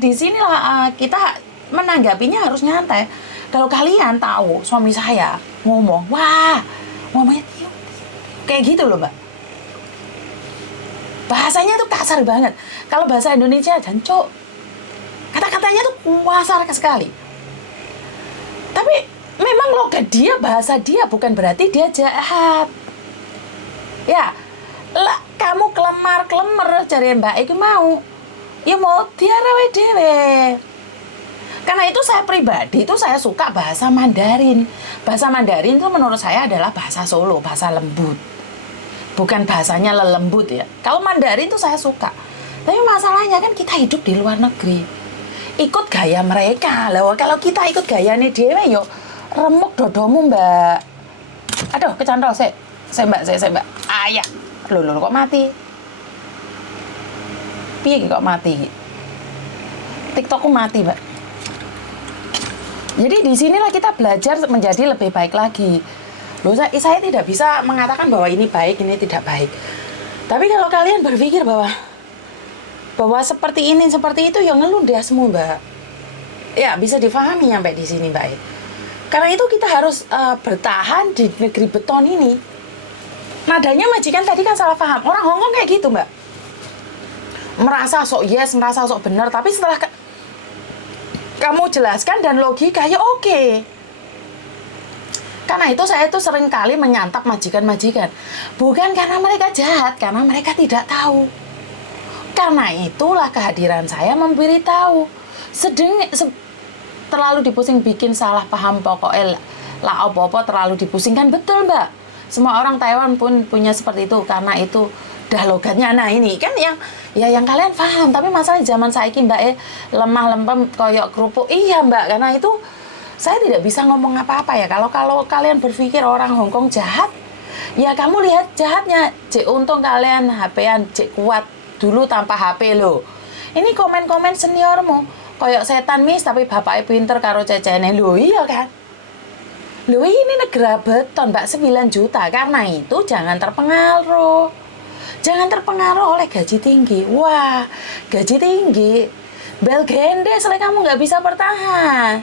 di sinilah kita menanggapinya harus nyantai. Kalau kalian tahu suami saya ngomong, wah, ngomongnya kayak gitu loh, Mbak. Bahasanya tuh kasar banget. Kalau bahasa Indonesia, jancuk. Kata-katanya tuh kasar sekali. Tapi memang logat dia, bahasa dia bukan berarti dia jahat. Ya, lah kamu kelemar-kelemar cari Mbak itu mau. Ya mau tiarawe dewe. Karena itu saya pribadi itu saya suka bahasa Mandarin. Bahasa Mandarin itu menurut saya adalah bahasa Solo, bahasa lembut. Bukan bahasanya lelembut ya. Kalau Mandarin itu saya suka. Tapi masalahnya kan kita hidup di luar negeri. Ikut gaya mereka. Loh, kalau kita ikut gaya nih dewe yo remuk dodomu, Mbak. Aduh, kecantol saya Mbak. Ayah. Loh, kok mati? Piye kok mati? TikTokku mati, Mbak. Jadi di sinilah kita belajar menjadi lebih baik lagi. Loh, saya tidak bisa mengatakan bahwa ini baik, ini tidak baik. Tapi kalau kalian berpikir bahwa seperti ini, seperti itu, ya ngeluh dia semua, Mbak. Ya, bisa difahami sampai di sini, Mbak. Karena itu kita harus bertahan di negeri beton ini. Nadanya majikan tadi kan salah paham. Orang Hongkong kayak gitu, Mbak. Merasa sok yes, merasa sok benar, tapi setelah kamu jelaskan dan logika, ya oke. Karena itu saya tuh sering kali menyantap majikan-majikan. Bukan karena mereka jahat, karena mereka tidak tahu. Karena itulah kehadiran saya memberitahu. Terlalu dipusing bikin salah paham pokoknya lah apa-apa terlalu dipusingkan. Betul, Mbak. Semua orang Taiwan pun punya seperti itu, karena itu dah logatnya. Nah, ini kan yang kalian paham, tapi masalah zaman saiki, Mbak, lemah lempem koyok kerupuk. Iya, Mbak, karena itu saya tidak bisa ngomong apa-apa ya. Kalau kalian berpikir orang Hongkong jahat, ya kamu lihat jahatnya. Cek untung kalian HP-an cek kuat dulu tanpa HP lo. Ini komen-komen seniormu, koyok setan mis tapi bapaknya pinter karo cecene. Lo iya kan? Lo ini negara beton, Mbak, 9 juta. Karena itu jangan terpengaruh. Jangan terpengaruh oleh gaji tinggi. Wah, gaji tinggi. Bel gende, soalnya kamu nggak bisa bertahan.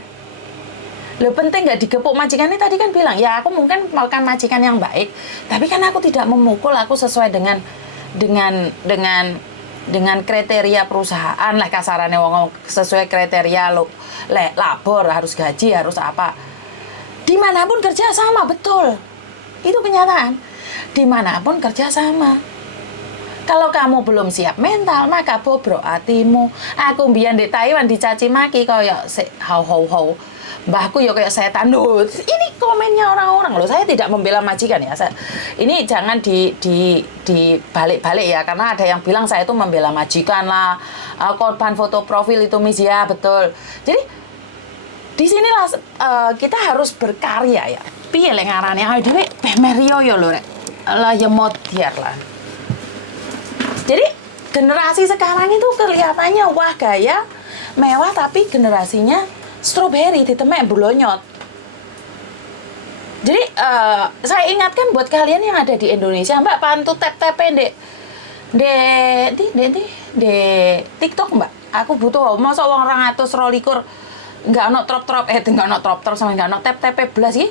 Lo penting nggak digepuk majikan ini tadi kan bilang, ya aku mungkin makan majikan yang baik, tapi kan aku tidak memukul, aku sesuai dengan kriteria perusahaan lah kasarannya wong, sesuai kriteria lo labor, harus gaji, harus apa. Dimanapun kerja sama, betul. Itu kenyataan. Dimanapun kerja sama. Kalau kamu belum siap mental, maka bobrok hatimu. Aku mbiyen di Taiwan dicaci maki kayak hau. Mbahku ya kayak setan. Loh, ini komennya orang-orang loh. Saya tidak membela majikan ya. Ini jangan dibalik-balik ya, karena ada yang bilang saya itu membela majikan lah. Korban foto profil itu mis, ya betul. Jadi di sinilah kita harus berkarya ya. Piye lek ngarane awake dhewe pemerio ya lho rek. Lah ya modiar lah. Jadi generasi sekarang itu kelihatannya wah gaya mewah, tapi generasinya strawberry ditemek bulonyot. Jadi saya ingatkan buat kalian yang ada di Indonesia, Mbak, pantu tap-tap di TikTok, Mbak. Aku butuh masa wong 222 enggak ono trop-trop enggak ono trop-trop sama enggak ono tap-tap belas iki.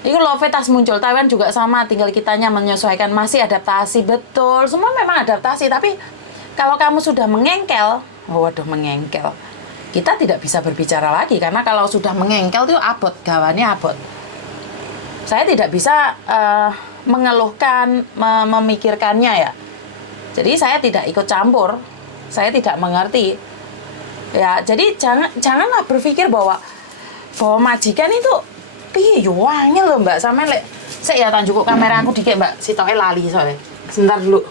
Itu love tas muncul. Taiwan juga sama, tinggal kitanya menyesuaikan, masih adaptasi, betul. Semua memang adaptasi, tapi kalau kamu sudah mengengkel, mengengkel. Kita tidak bisa berbicara lagi, karena kalau sudah mengengkel itu abot, gawannya abot. Saya tidak bisa mengeluhkan, memikirkannya ya. Jadi saya tidak ikut campur, saya tidak mengerti. Ya, jadi janganlah berpikir bahwa majikan itu piye yo angel loh Mbak, sampe lek saya ya tanjuk kamera aku dikit Mbak, sitoke lali soalnya. Sebentar dulu.